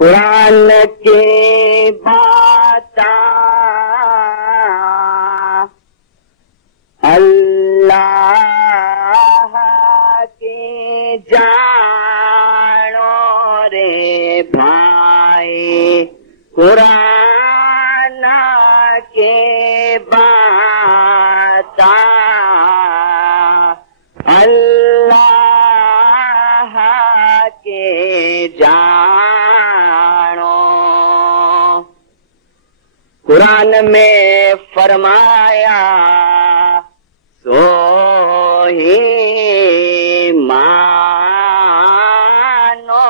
قرآن کی باتاں اللہ کی جانو رے بھائی، قرآن کی باتاں اللہ کے جانو۔ قرآن میں فرمایا سو ہی مانو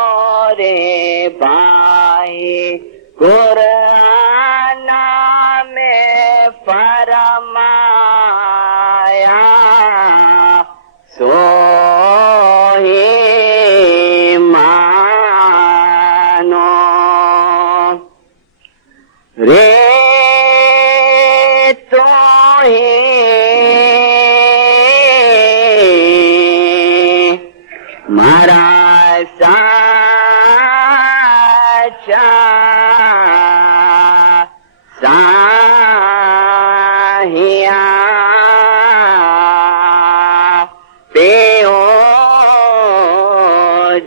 رے بھائی، قرآن میں فرمایا سو ہی مانو رے تو ہی مارا سچا ساہیا پیو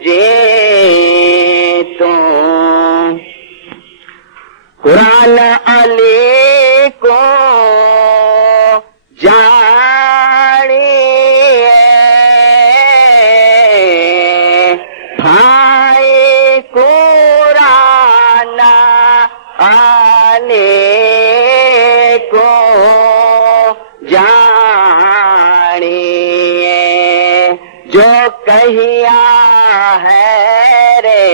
جے تو قرآن علی کو جانیے بھائی، قرآن علی کو جانیے، جو کہیا ہے رے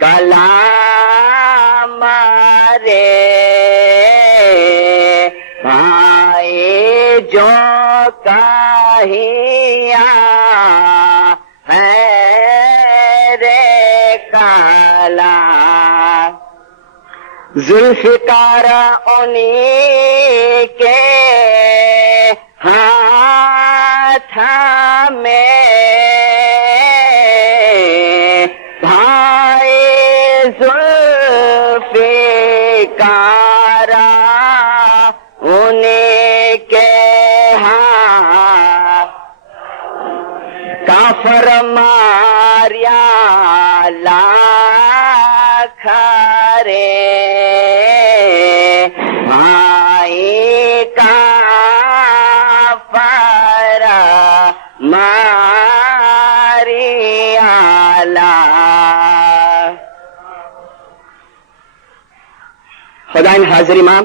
کلام رے بھائی، جو کہیا ہے رے کلام، ذوالفقار انہی کے ہاتھ میں بھائی، ذوالفقار انہی کے ہاتھ، کافر ماریا لاکھ رے بھائی، کافر ماریا لاکھ۔ خدائن حاضر امام،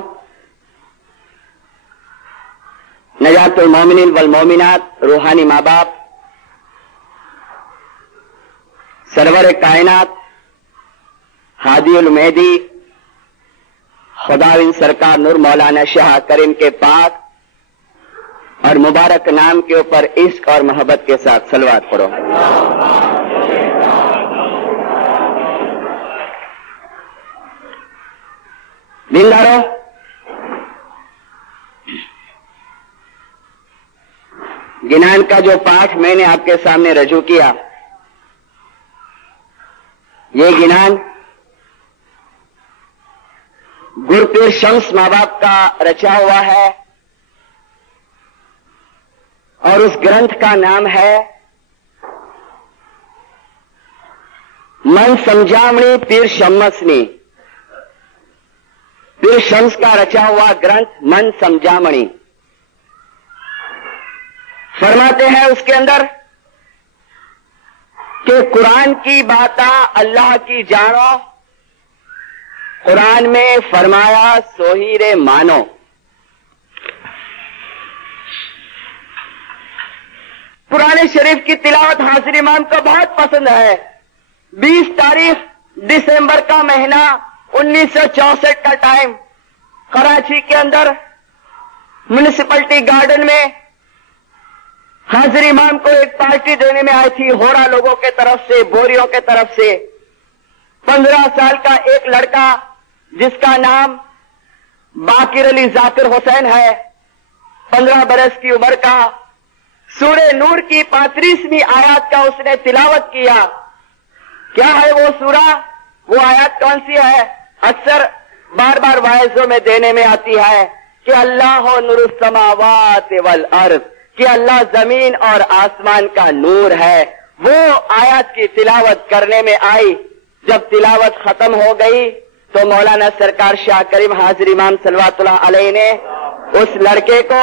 نجات المومنین والمومنات، روحانی ماں باپ، سرور کائنات ہادی المہدی خداوند سرکار نور مولانا شاہ کریم کے پاک اور مبارک نام کے اوپر عشق اور محبت کے ساتھ صلوات پڑھو۔ دیندارو، گنان کا جو پاٹھ میں نے آپ کے سامنے رجوع کیا، یہ گنان گرپیر شمس ماں باپ کا رچا ہوا ہے، اور اس گرنتھ کا نام ہے من سمجھامنی پیر شمسنی۔ پیر شمس کا رچا ہوا گرنتھ من سمجھامنی، فرماتے ہیں اس کے اندر کہ قرآن کی باتاں اللہ کی جانو، قرآن میں فرمایا سوہی رے مانو۔ قرآن شریف کی تلاوت حاضر امام کو بہت پسند ہے۔ 20 تاریخ دسمبر کا مہینہ 1964 کا ٹائم، کراچی کے اندر میونسپلٹی گارڈن میں حاضر امام کو ایک پارٹی دینے میں آئی تھی، ہورا لوگوں کے طرف سے، بوریوں کے طرف سے۔ 15 سال کا ایک لڑکا جس کا نام باقر علی ذاکر حسین ہے، 15 برس کی عمر کا، سورہ نور کی 35ویں آیات کا اس نے تلاوت کیا۔ کیا ہے وہ سورہ؟ وہ آیت کون سی ہے؟ اکثر بار بار واعظوں میں دینے میں آتی ہے کہ اللہ نور السماوات والارض، کہ اللہ زمین اور آسمان کا نور ہے. وہ آیت کی تلاوت کرنے میں آئی. جب تلاوت ختم ہو گئی تو مولانا سرکار شاہ کریم حاضر امام صلوات اللہ علیہ نے اس لڑکے کو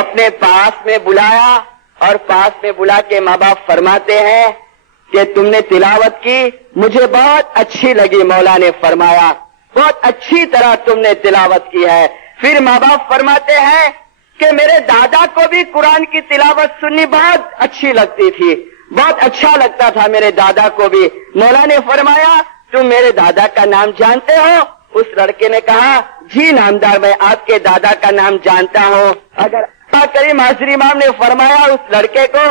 اپنے پاس میں بلایا، اور پاس میں بلا کے ماں باپ فرماتے ہیں کہ تم نے تلاوت کی، مجھے بہت اچھی لگی. مولا نے فرمایا بہت اچھی طرح تم نے تلاوت کی ہے. پھر ماں باپ فرماتے ہیں کہ میرے دادا کو بھی قرآن کی تلاوت سننی بہت اچھی لگتی تھی، بہت اچھا لگتا تھا میرے دادا کو بھی. مولا نے فرمایا تم میرے دادا کا نام جانتے ہو؟ اس لڑکے نے کہا جی نامدار، میں آپ کے دادا کا نام جانتا ہوں. اگر کریم حاضر امام نے فرمایا اس لڑکے کو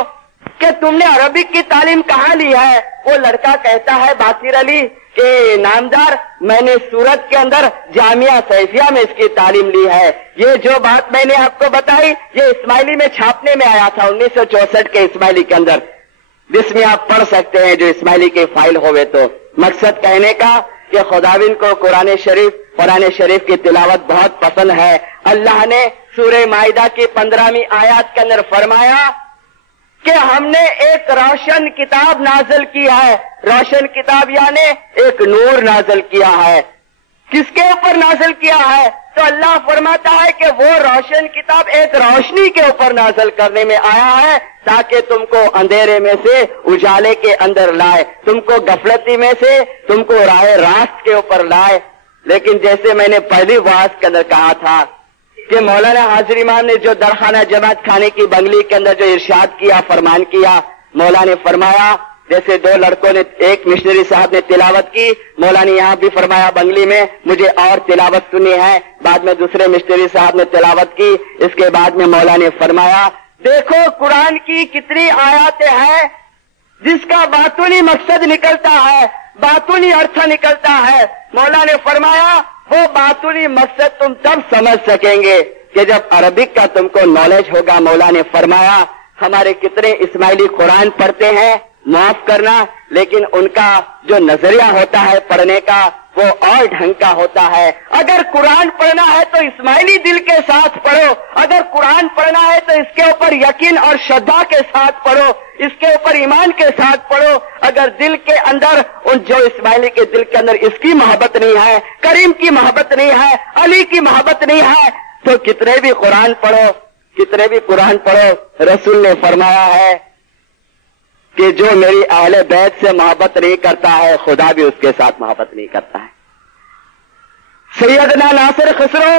کہ تم نے عربک کی تعلیم کہاں لی ہے؟ وہ لڑکا کہتا ہے باقر علی کہ نامدار میں نے سورت کے اندر جامعہ سیفیہ میں اس کی تعلیم لی ہے. یہ جو بات میں نے آپ کو بتائی یہ اسماعیلی میں چھاپنے میں آیا تھا 1964 کے اسماعیلی کے اندر، جس میں آپ پڑھ سکتے ہیں جو اسماعیلی کی فائل ہوئے. تو مقصد کہنے کا کہ خداوند کو قرآن شریف کی تلاوت بہت پسند ہے. اللہ نے سورہ مائدہ کی 15ویں آیات کے اندر فرمایا کہ ہم نے ایک روشن کتاب نازل کی ہے. روشن کتاب یعنی ایک نور نازل کیا ہے. کس کے اوپر نازل کیا ہے؟ تو اللہ فرماتا ہے کہ وہ روشن کتاب ایک روشنی کے اوپر نازل کرنے میں آیا ہے تاکہ تم کو اندھیرے میں سے اجالے کے اندر لائے، تم کو غفلتی میں سے تم کو راہ راست کے اوپر لائے. لیکن جیسے میں نے پہلی واعظ کے اندر کہا تھا کہ مولانا حاضر امام نے جو درخانہ جماعت خانے کی بنگلی کے اندر جو ارشاد کیا، فرمان کیا، مولا نے فرمایا جیسے دو لڑکوں نے، ایک مشنری صاحب نے تلاوت کی، مولا نے یہاں بھی فرمایا بنگلی میں مجھے اور تلاوت سنی ہے. بعد میں دوسرے مشنری صاحب نے تلاوت کی. اس کے بعد میں مولا نے فرمایا دیکھو قرآن کی کتنی آیاتیں ہیں جس کا باطنی مقصد نکلتا ہے، باطنی ارتھ نکلتا ہے. مولا نے فرمایا وہ باطنی مقصد تم تب سمجھ سکیں گے کہ جب عربک کا تم کو نالج ہوگا. مولا نے فرمایا ہمارے کتنے اسماعیلی قرآن پڑھتے ہیں، معاف کرنا، لیکن ان کا جو نظریہ ہوتا ہے پڑھنے کا وہ اور ڈھنگ کا ہوتا ہے. اگر قرآن پڑھنا ہے تو اسماعیلی دل کے ساتھ پڑھو، اگر قرآن پڑھنا ہے تو اس کے اوپر یقین اور شردا کے ساتھ پڑھو، اس کے اوپر ایمان کے ساتھ پڑھو. اگر دل کے اندر ان جو اسماعیلی کے دل کے اندر اس کی محبت نہیں ہے، کریم کی محبت نہیں ہے، علی کی محبت نہیں ہے، تو کتنے بھی قرآن پڑھو، کتنے بھی قرآن پڑھو. رسول نے فرمایا ہے کہ جو میری اہل بیت سے محبت نہیں کرتا ہے خدا بھی اس کے ساتھ محبت نہیں کرتا ہے. سیدنا ناصر خسرو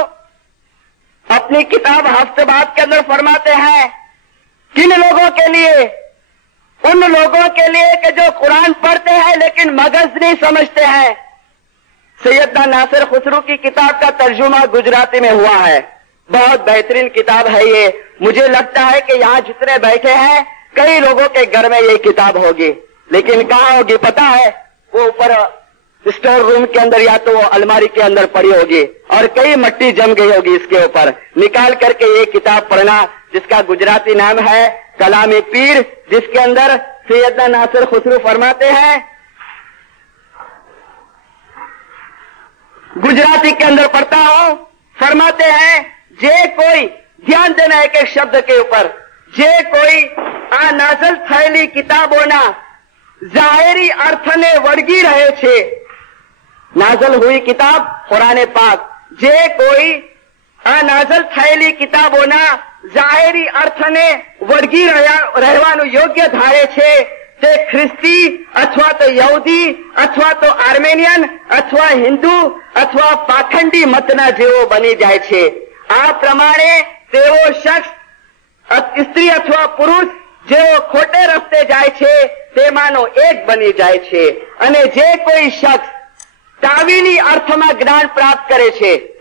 اپنی کتاب ہفت باب کے اندر فرماتے ہیں کن لوگوں کے لیے؟ ان لوگوں کے لیے کہ جو قرآن پڑھتے ہیں لیکن مغز نہیں سمجھتے ہیں. سیدنا ناصر خسرو کی کتاب کا ترجمہ گجراتی میں ہوا ہے، بہت بہترین کتاب ہے یہ. مجھے لگتا ہے کہ یہاں جتنے بیٹھے ہیں کئی لوگوں کے گھر میں یہ کتاب ہوگی، لیکن کہاں ہوگی پتا ہے؟ وہ اوپر اسٹور روم کے اندر یا تو وہ الماری کے اندر پڑی ہوگی اور کئی مٹی جم گئی ہوگی اس کے اوپر. نکال کر کے یہ کتاب پڑھنا جس کا گجراتی نام ہے کلام پیر، جس کے اندر سیدنا ناصر خسرو فرماتے ہیں، گجراتی کے اندر پڑھتا ہوں، فرماتے ہیں جے کوئی، دھیان دینا ایک ایک شبد کے اوپر، جے کوئی આ નાઝલ થયેલી કિતાબોના ઝાહેરી અર્થને વળગી રહે છે. નાઝલ હુઈ કિતાબ કુરાન પાક, જે કોઈ આ નાઝલ થયેલી કિતાબોના ઝાહેરી અર્થને વળગી રહેવાનું યોગ્ય ધારે છે તે ખ્રિસ્તી અથવા તો યહૂદી અથવા તો આર્મેનિયન અથવા હિન્દુ અથવા પાખંડી મતના જેવો બની જાય છે. આ પ્રમાણે તેવો શખ્સ સ્ત્રી અથવા પુરુષ જેઓ ખોટે રસ્તે જાય છે તેમાંનો એક બની જાય છે. અને જે કોઈ શખ્સ તાવીલી અર્થમાં જ્ઞાન પ્રાપ્ત કરે છે,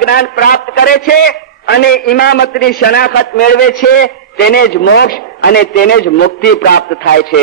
જ્ઞાન પ્રાપ્ત કરે છે અને ઇમામતની શનાખત મેળવે છે તેને જ મોક્ષ અને તેને જ મુક્તિ પ્રાપ્ત થાય છે,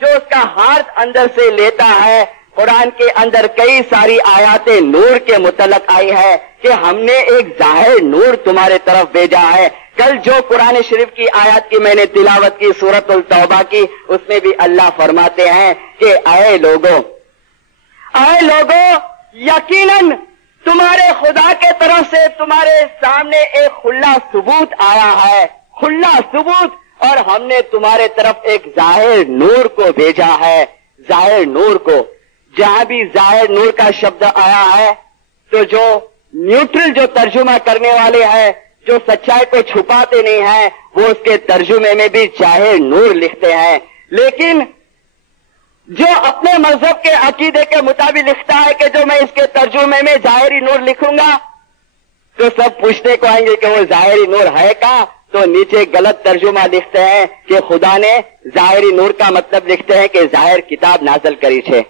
جو اس کا ہاتھ اندر سے لیتا ہے. قرآن کے اندر کئی ساری آیات نور کے متعلق آئی ہے کہ ہم نے ایک ظاہر نور تمہارے طرف بھیجا ہے. کل جو قرآن شریف کی آیات کی میں نے تلاوت کی سورۃ التوبہ کی، اس میں بھی اللہ فرماتے ہیں کہ اے لوگوں یقیناً تمہارے خدا کے طرف سے تمہارے سامنے ایک کھلا ثبوت آیا ہے، کھلا ثبوت، اور ہم نے تمہارے طرف ایک ظاہر نور کو بھیجا ہے. ظاہر نور کو، جہاں بھی ظاہر نور کا شبد آیا ہے تو جو نیوٹرل جو ترجمہ کرنے والے ہیں، جو سچائی کو چھپاتے نہیں ہیں، وہ اس کے ترجمے میں بھی ظاہر نور لکھتے ہیں. لیکن جو اپنے مذہب کے عقیدے کے مطابق لکھتا ہے کہ جو میں اس کے ترجمے میں ظاہری نور لکھوں گا تو سب پوچھنے کو آئیں گے کہ وہ ظاہری نور ہے کہاں، تو نیچے غلط ترجمہ لکھتے ہیں کہ خدا نے ظاہری نور کا مطلب لکھتے ہیں کہ ظاہر کتاب نازل کری ہے.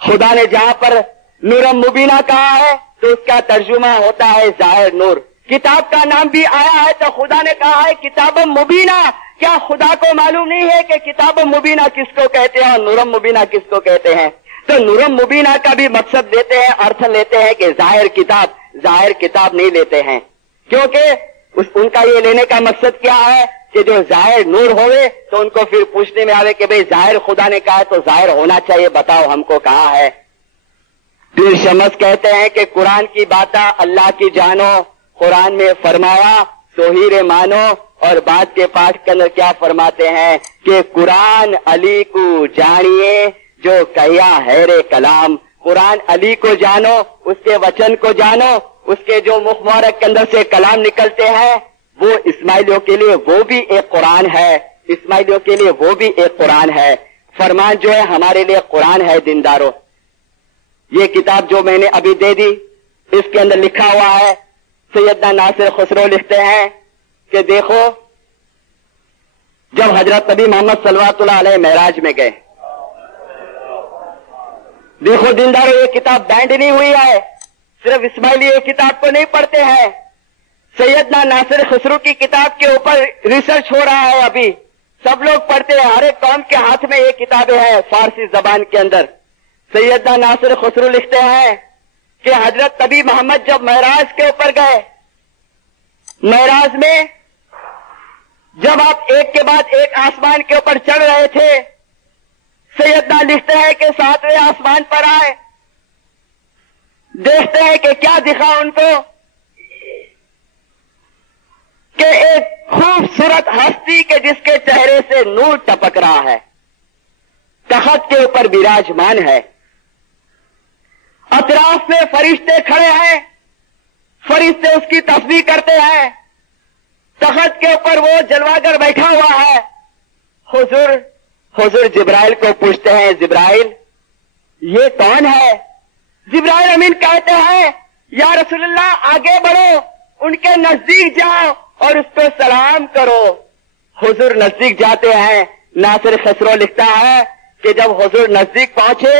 خدا نے جہاں پر نورم مبینہ کہا ہے تو اس کا ترجمہ ہوتا ہے ظاہر نور. کتاب کا نام بھی آیا ہے تو خدا نے کہا ہے کتاب مبینہ. کیا خدا کو معلوم نہیں ہے کہ کتاب مبینہ کس کو کہتے ہیں اور نورم مبینہ کس کو کہتے ہیں؟ تو نورم مبینہ کا بھی مقصد لیتے ہیں، ارتھ لیتے ہیں کہ ظاہر کتاب نہیں لیتے ہیں، کیونکہ ان کا یہ لینے کا مقصد کیا ہے کہ جو ظاہر نور ہوئے تو ان کو پھر پوچھنے میں آوے کہ بھئی ظاہر خدا نے کہا ہے تو ظاہر ہونا چاہیے، بتاؤ ہم کو کہاں ہے. پھر شمس کہتے ہیں کہ قرآن کی باتیں اللہ کی جانو، قرآن میں فرمایا سوہیر مانو، اور بعد کے پاٹ کے اندر کیا فرماتے ہیں کہ قرآن علی کو جانیے جو کہیا حیر کلام. قرآن علی کو جانو، اس کے وچن کو جانو، اس کے جو مخ مبارک کے اندر سے کلام نکلتے ہیں وہ اسماعیلیوں کے لیے وہ بھی ایک قرآن ہے، اسماعیلیوں کے لیے وہ بھی ایک قرآن ہے. فرمان جو ہے ہمارے لیے قرآن ہے. دینداروں، یہ کتاب جو میں نے ابھی دے دی اس کے اندر لکھا ہوا ہے، سیدنا ناصر خسرو لکھتے ہیں کہ دیکھو جب حضرت نبی محمد صلی اللہ علیہ معراج میں گئے، دیکھو دینداروں یہ کتاب بینڈ نہیں ہوئی ہے، صرف اسماعیلی یہ کتاب کو نہیں پڑھتے ہیں، سیدنا ناصر خسرو کی کتاب کے اوپر ریسرچ ہو رہا ہے، ابھی سب لوگ پڑھتے ہیں، ہر ایک قوم کے ہاتھ میں یہ کتابیں ہیں فارسی زبان کے اندر. سیدنا ناصر خسرو لکھتے ہیں کہ حضرت نبی محمد جب معراج کے اوپر گئے، معراج میں جب آپ ایک کے بعد ایک آسمان کے اوپر چڑھ رہے تھے، سیدنا لکھتے ہیں کہ 7ویں آسمان پر آئے، دیکھتے ہیں کہ کیا دکھا ان کو کہ ایک خوبصورت ہستی کے جس کے چہرے سے نور ٹپک رہا ہے، تخت کے اوپر براجمان ہے، اطراف میں فرشتے کھڑے ہیں، فرشتے اس کی تسبیح کرتے ہیں، تخت کے اوپر وہ جلواگر بیٹھا ہوا ہے. حضور جبرائیل کو پوچھتے ہیں جبرائیل یہ کون ہے؟ جبرائیل امین کہتے ہیں یا رسول اللہ آگے بڑھو، ان کے نزدیک جاؤ اور اس کو سلام کرو. حضور نزدیک جاتے ہیں. ناصر خسرو لکھتا ہے کہ جب حضور نزدیک پہنچے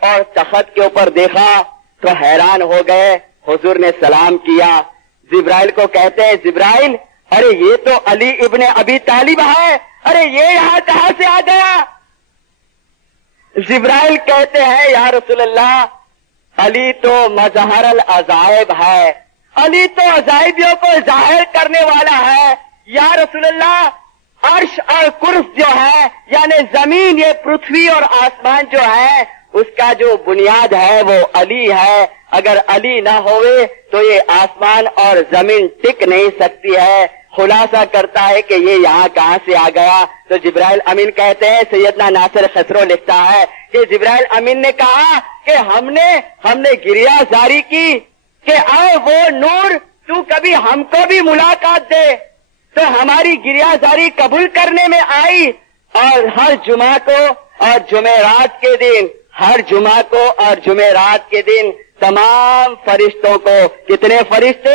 اور تخت کے اوپر دیکھا تو حیران ہو گئے. حضور نے سلام کیا. جبرائیل کو کہتے ہیں جبرائیل ارے یہ تو علی ابن ابی طالب ہے، ارے یہ یہاں کہاں سے آ گیا؟ جبرائیل کہتے ہیں یا رسول اللہ علی تو مظہر العجائب ہے، علی تو عجائبیوں کو ظاہر کرنے والا ہے. یا رسول اللہ عرش اور کرس جو ہے یعنی زمین، یہ پرتھوی اور آسمان جو ہے اس کا جو بنیاد ہے وہ علی ہے. اگر علی نہ ہوئے تو یہ آسمان اور زمین ٹک نہیں سکتی ہے. خلاصہ کرتا ہے کہ یہ یہاں کہاں سے آ گیا. تو جبرائیل امین کہتے ہیں، سیدنا ناصر خسرو لکھتا ہے کہ جبرائیل امین نے کہا کہ ہم نے گریہ جاری کی کہ آئے وہ نور تو کبھی ہم کو بھی ملاقات دے. تو ہماری گریہ جاری قبول کرنے میں آئی اور ہر جمعہ کو اور جمعرات کے دن، ہر جمعہ کو اور جمعرات کے دن تمام فرشتوں کو، کتنے فرشتے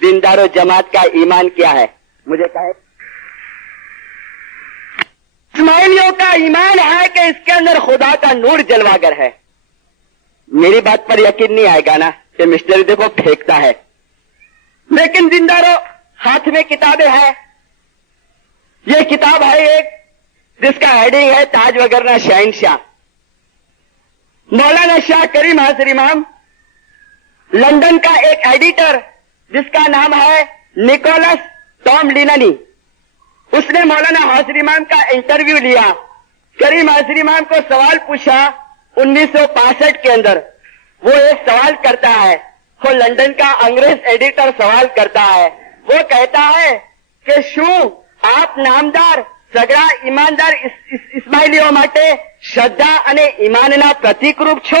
دینداروں جماعت کا ایمان کیا ہے؟ مجھے کہے اسماعیلیوں کا ایمان ہے کہ اس کے اندر خدا کا نور جلواگر ہے. میری بات پر یقین نہیں آئے گا نا کہ مسٹری دیکھو پھینکتا ہے، لیکن دینداروں ہاتھ میں کتابیں ہیں. یہ کتاب ہے ایک جس کا ہیڈنگ ہے تاج وگرنہ شہنشاہ. مولانا شاہ کریم حاضر امام لندن کا ایک ایڈیٹر جس کا نام ہے نکولس ٹام لیننی، اس نے مولانا حاضر امام کا انٹرویو لیا. کریم حاضر امام کو سوال پوچھا 1965 کے اندر. وہ ایک سوال کرتا ہے، وہ لندن کا انگریز ایڈیٹر سوال کرتا ہے. وہ کہتا ہے کہ شو آپ نامدار સગડા ઈમાનદાર ઇસ્માઇલીઓ માટે શ્રદ્ધા અને ઈમાનના પ્રતિકરૂપ છો?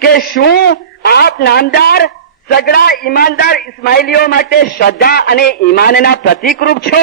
કે શું આપ નામદાર સગડા ઈમાનદાર ઇસ્માઇલીઓ માટે શ્રદ્ધા અને ઈમાનના પ્રતિકરૂપ છો?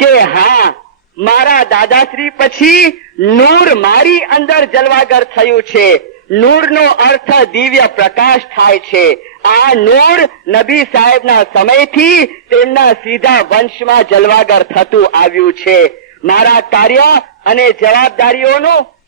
કે હા, મારા દાદાશ્રી પછી નૂર મારી અંદર જલવાગર થયું છે. નૂરનો અર્થ દિવ્ય પ્રકાશ થાય છે. આ નૂર નબી સાહેબના સમયથી તેમના સીધા વંશમાં જલવાગર થતું આવ્યું છે. મારા કાર્ય અને જવાબદારીઓનું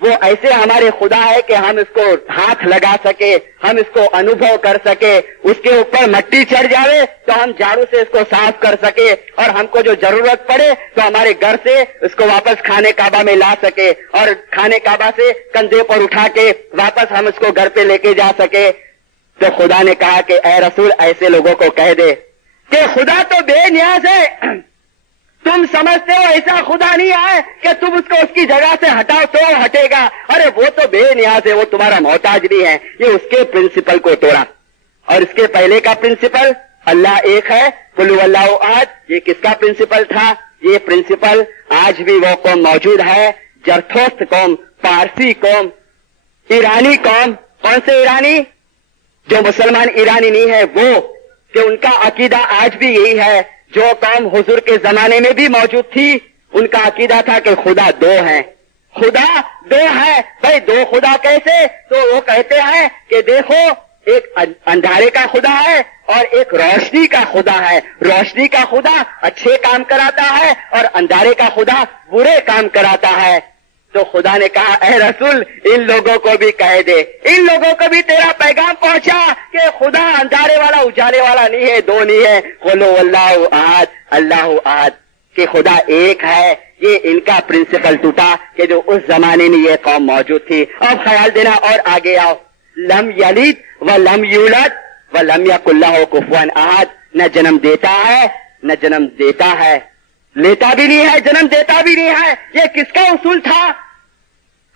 وہ ایسے ہمارے خدا ہے کہ ہم اس کو ہاتھ لگا سکے, ہم اس کو انوبھو کر سکے, اس کے اوپر مٹی چڑھ جاوے تو ہم جھاڑو سے اس کو صاف کر سکے, اور ہم کو جو ضرورت پڑے تو ہمارے گھر سے اس کو واپس خانے کعبہ میں لا سکے, اور خانے کعبہ سے کندھے پر اٹھا کے واپس ہم اس کو گھر پہ لے کے جا سکے. تو خدا نے کہا کہ اے رسول ایسے لوگوں کو کہہ دے کہ خدا تو بے نیاز ہے, تم سمجھتے ہو ایسا خدا نہیں ہے کہ تم اس کو اس کی جگہ سے ہٹاؤ تو ہٹے گا, ارے وہ تو بے نیاز ہے, وہ تمہارا محتاج بھی ہے. یہ اس کے پرنسپل کو توڑا. اور اس کے پہلے کا پرنسپل اللہ ایک ہے, قل هو اللہ احد, یہ کس کا پرنسپل تھا؟ یہ پرنسپل آج بھی وہ قوم موجود ہے, زرتشت قوم, پارسی قوم, ایرانی قوم. کون سے ایرانی؟ جو مسلمان ایرانی نہیں ہے وہ, کہ ان کا عقیدہ آج بھی یہی ہے. جو قوم حضور کے زمانے میں بھی موجود تھی ان کا عقیدہ تھا کہ خدا دو ہیں, خدا دو ہے. بھائی دو خدا کیسے؟ تو وہ کہتے ہیں کہ دیکھو ایک اندھارے کا خدا ہے اور ایک روشنی کا خدا ہے. روشنی کا خدا اچھے کام کراتا ہے اور اندھارے کا خدا برے کام کراتا ہے. تو خدا نے کہا اے رسول ان لوگوں کو بھی کہہ دے, ان لوگوں کو بھی تیرا پیغام پہنچا کہ خدا اندھارے والا اجالے والا نہیں ہے, دو نہیں ہے. قولوا اللہ احد اللہ احد, کہ خدا ایک ہے. یہ ان کا پرنسپل ٹوٹا کہ جو اس زمانے میں یہ قوم موجود تھی. اب خیال دینا اور آگے آؤ. لم یلد ولم یولد ولم یکن لہ کفوا احد, نہ جنم دیتا ہے نہ جنم دیتا ہے, لیتا بھی نہیں ہے جنم دیتا بھی نہیں ہے. یہ کس کا اصول تھا؟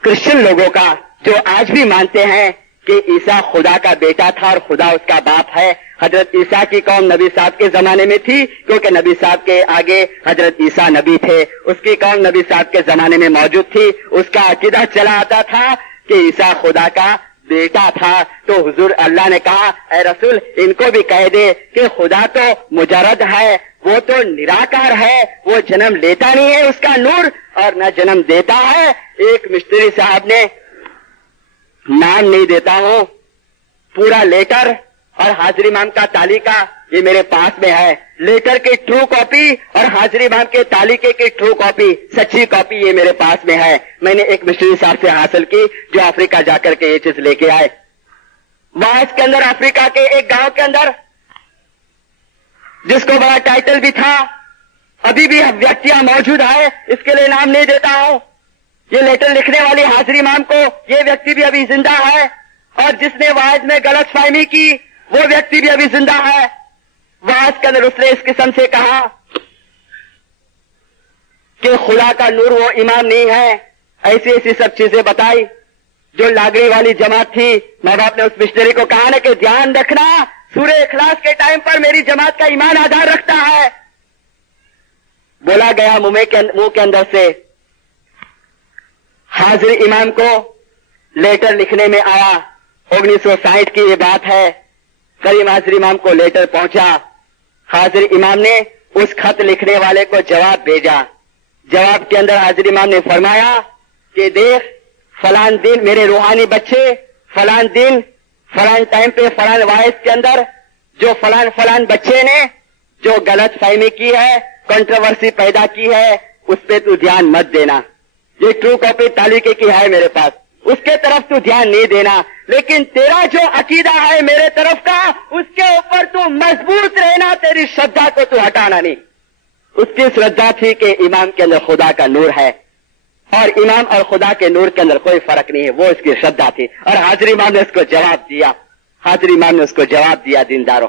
کرسچن لوگوں کا, جو آج بھی مانتے ہیں کہ عیسیٰ خدا کا بیٹا تھا اور خدا اس کا باپ ہے. حضرت عیسیٰ کی قوم نبی صاحب کے زمانے میں تھی کیونکہ نبی صاحب کے آگے حضرت عیسیٰ نبی تھے. اس کی قوم نبی صاحب کے زمانے میں موجود تھی. اس کا عقیدہ چلا آتا تھا کہ عیسیٰ خدا کا بیٹا تھا. تو حضور اللہ نے کہا اے رسول ان کو بھی کہہ دے کہ خدا تو مجرد ہے, وہ تو نراکار ہے, وہ جنم لیتا نہیں ہے اس کا نور اور نہ جنم دیتا ہے. ایک مستری صاحب نے, نام نہیں دیتا ہوں, پورا لیٹر اور حاضر امام کا تعلیقہ یہ میرے پاس میں ہے. لیٹر کی ٹرو کاپی اور حاضر امام کے تعلیقے کی ٹرو کاپی, سچی کاپی یہ میرے پاس میں ہے. میں نے ایک مستری صاحب سے حاصل کی جو افریقہ جا کر کے یہ چیز لے کے آئے. وہاں اس کے اندر افریقہ کے ایک گاؤں کے اندر جس کو بڑا ٹائٹل بھی تھا, ابھی بھی ویکتیاں موجود ہے, اس کے لیے نام نہیں دیتا ہوں. یہ لیٹر لکھنے والی حاضر امام کو یہ ویکتی بھی ابھی زندہ ہے, اور جس نے واعظ میں غلط فہمی کی وہ ویکتی بھی ابھی زندہ ہے. واعظ کے اندر اس نے اس قسم سے کہا کہ خدا کا نور وہ امام نہیں ہے, ایسی ایسی سب چیزیں بتائی. جو لاگری والی جماعت تھی, ماں باپ نے اس مشنری کو کہا نا کہ دھیان رکھنا سورہ اخلاص کے ٹائم پر میری جماعت کا ایمان آدھار رکھتا ہے. بولا گیا منہ کے اندر سے. حاضر امام کو لیٹر لکھنے میں آیا. 1960 کی یہ بات ہے. کریم حاضر امام کو لیٹر پہنچا. حاضر امام نے اس خط لکھنے والے کو جواب بھیجا. جواب کے اندر حاضر امام نے فرمایا کہ دیکھ فلان دن میرے روحانی بچے, فلان دن فلان ٹائم پہ فلان وائس کے اندر جو فلان بچے نے جو غلط فہمی کی ہے, کنٹروورسی پیدا کی ہے, اس پہ تو دھیان مت دینا. یہ ٹرو کاپی تعلیقے کی ہے میرے پاس, اس کے طرف تو دھیان نہیں دینا. لیکن تیرا جو عقیدہ ہے میرے طرف کا, اس کے اوپر تو مضبوط رہنا, تیری شردھا کو تو ہٹانا نہیں. اس کی شردھا تھی کہ امام کے اندر خدا کا نور ہے, اور امام اور خدا کے نور کے اندر کوئی فرق نہیں ہے, وہ اس کی شردھا تھی. اور حاضر امام نے اس کو جواب دیا. حاضر امام نے اس کو جواب دیا. دینداروں,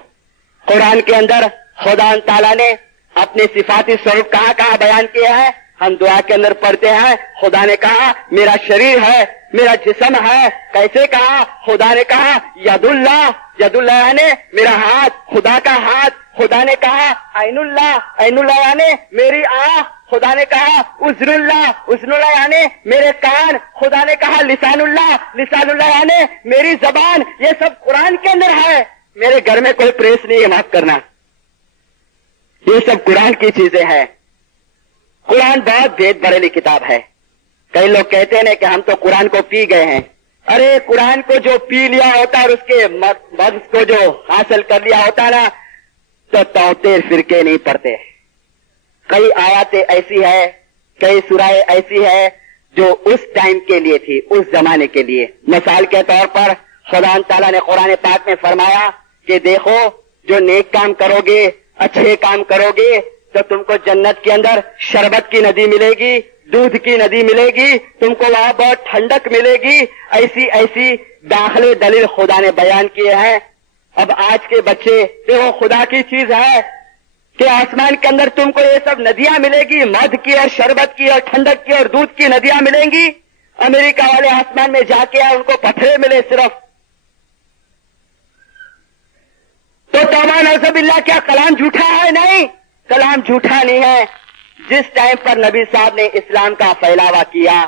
قرآن کے اندر خدا تعالیٰ نے اپنے صفاتی سوروپ کہاں کہاں بیان کیا ہے. ہم دعا کے اندر پڑھتے ہیں خدا نے کہا میرا شریر ہے, میرا جسم ہے. کیسے کہا؟ خدا نے کہا ید اللہ, ید اللہ یعنی میرا ہاتھ, خدا کا ہاتھ. خدا نے کہا عین اللہ, عین اللہ یعنی میری آنکھ. خدا نے کہا اذن اللہ, اذن اللہ یعنی میرے کان. خدا نے کہا لسان اللہ, لسان اللہ یعنی میری زبان. یہ سب قرآن کے اندر ہے. میرے گھر میں کوئی پریس نہیں ہے, معاف کرنا, یہ سب قرآن کی چیزیں ہیں. قرآن بہت بھید بھریلی کتاب ہے. کئی لوگ کہتے ہیں کہ ہم تو قرآن کو پی گئے ہیں. ارے قرآن کو جو پی لیا ہوتا اور اس کے مغز کو جو حاصل کر لیا ہوتا نا, تو توتیر فرقے نہیں پڑتے. کئی آیاتیں ایسی ہے, کئی سورہیں ایسی ہے جو اس ٹائم کے لیے تھی، اس زمانے کے لیے. مثال کے طور پر خدا تعالیٰ نے قرآن پاک میں فرمایا کہ دیکھو جو نیک کام کرو گے، اچھے کام کرو گے تو تم کو جنت کے اندر شربت کی ندی ملے گی، دودھ کی ندی ملے گی، تم کو وہاں بہت ٹھنڈک ملے گی. ایسی ایسی داخلے دلیل خدا نے بیان کیے ہیں. اب آج کے بچے دیکھو خدا کی چیز ہے کہ آسمان کے اندر تم کو یہ سب ندیاں ملے گی، مدھ کی اور شربت کی اور ٹھنڈک کی اور دودھ کی ندیاں ملیں گی. امریکہ والے آسمان میں جا کے آئے، ان کو پتھرے ملے صرف. تو توبہ نعوذ باللہ، کیا کلام جھوٹا ہے؟ نہیں، کلام جھوٹا نہیں ہے. جس ٹائم پر نبی صاحب نے اسلام کا پھیلاوا کیا،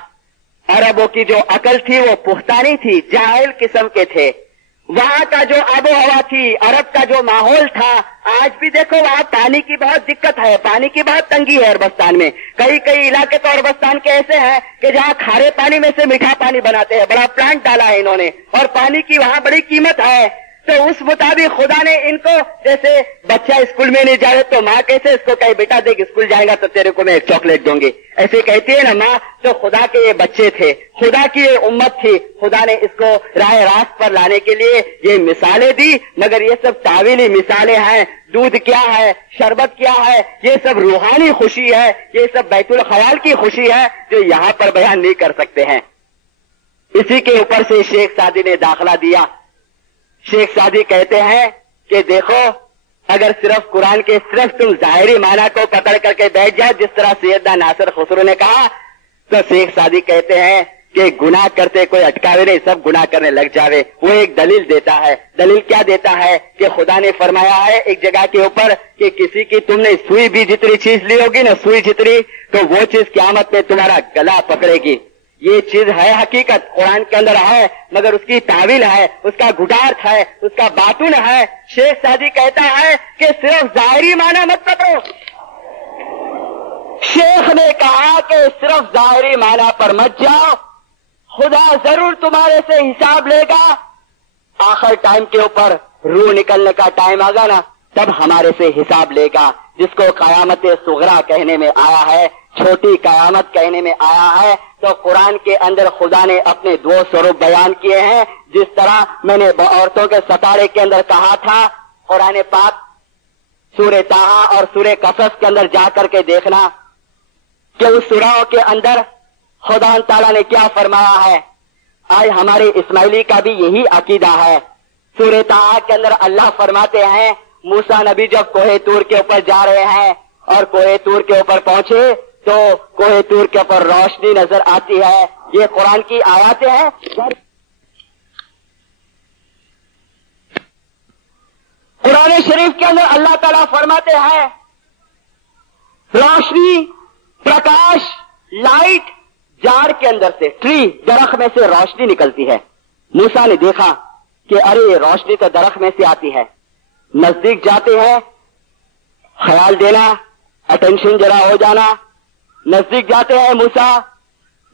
عربوں کی جو عقل تھی وہ پختہ نہیں تھی، جاہل قسم کے تھے. وہاں کا جو آب و ہوا تھی، عرب کا جو ماحول تھا، آج بھی دیکھو وہاں پانی کی بہت دقت ہے، پانی کی بہت تنگی ہے عربستان میں. کئی علاقے تو عربستان کے ایسے ہیں کہ جہاں کھارے پانی میں سے میٹھا پانی بناتے ہیں، بڑا پلانٹ ڈالا ہے انہوں نے، اور پانی کی وہاں بڑی قیمت ہے. تو اس مطابق خدا نے ان کو، جیسے بچہ اسکول میں نہیں جائے تو ماں کیسے اس کو کہے بیٹا دیکھ اسکول جائے گا تو تیرے کو میں ایک چاکلیٹ دوں گی، ایسے کہتی ہے نا ماں. تو خدا کے یہ بچے تھے، خدا کی یہ امت تھی، خدا نے اس کو راہ راست پر لانے کے لیے یہ مثالیں دی. مگر یہ سب تعویلی مثالیں ہیں. دودھ کیا ہے، شربت کیا ہے، یہ سب روحانی خوشی ہے، یہ سب بیت الخیال کی خوشی ہے جو یہاں پر بیان نہیں کر سکتے ہیں. اسی کے اوپر سے شیخ سعدی نے داخلہ دیا. شیخ سعدی کہتے ہیں کہ دیکھو اگر صرف قرآن کے صرف تم ظاہری معنی کو پکڑ کر کے بیٹھ جائے، جس طرح سیدنا ناصر خسرو نے کہا، تو شیخ سعدی کہتے ہیں کہ گناہ کرتے کوئی اٹکاوے نہیں، سب گناہ کرنے لگ جاوے. وہ ایک دلیل دیتا ہے. دلیل کیا دیتا ہے کہ خدا نے فرمایا ہے ایک جگہ کے اوپر کہ کسی کی تم نے سوئی بھی جتنی چیز لی ہوگی نا، سوئی جتنی، تو وہ چیز قیامت میں تمہارا گلا پکڑے گی. یہ چیز ہے حقیقت، قرآن کے اندر ہے، مگر اس کی تعویل ہے، اس کا گھٹارت ہے، اس کا باطن ہے. شیخ سعدی کہتا ہے کہ صرف ظاہری معنی مت پکڑو. شیخ نے کہا کہ صرف ظاہری معنی پر مت جاؤ، خدا ضرور تمہارے سے حساب لے گا. آخر ٹائم کے اوپر روح نکلنے کا ٹائم آگا نا، تب ہمارے سے حساب لے گا، جس کو قیامت صغرا کہنے میں آیا ہے، چھوٹی قیامت کہنے میں آیا ہے. تو قرآن کے اندر خدا نے اپنے دو سوروپ بیان کیے ہیں. جس طرح میں نے عورتوں کے ستارے کے اندر کہا تھا، قرآن پاک سورہ طٰہٰ اور سورہ قصص کے اندر جا کر کے دیکھنا کہ اس سورہوں کے اندر خدا تعالیٰ نے کیا فرمایا ہے. آج ہمارے اسماعیلی کا بھی یہی عقیدہ ہے. سورہ طٰہٰ کے اندر اللہ فرماتے ہیں موسیٰ نبی جب کوہ طور کے اوپر جا رہے ہیں اور کوہ طور کے اوپر پہنچے تو کوہ طور کے اوپر روشنی نظر آتی ہے. یہ قرآن کی آیاتیں ہیں. قرآن شریف کے اندر اللہ تعالیٰ فرماتے ہیں روشنی، پرکاش، لائٹ، جاڑ کے اندر سے، ٹری، درخت میں سے روشنی نکلتی ہے. موسیٰ نے دیکھا کہ ارے یہ روشنی تو درخت میں سے آتی ہے. نزدیک جاتے ہیں، خیال دینا، اٹینشن ذرا ہو جانا. نزدیک جاتے ہیں، موسیٰ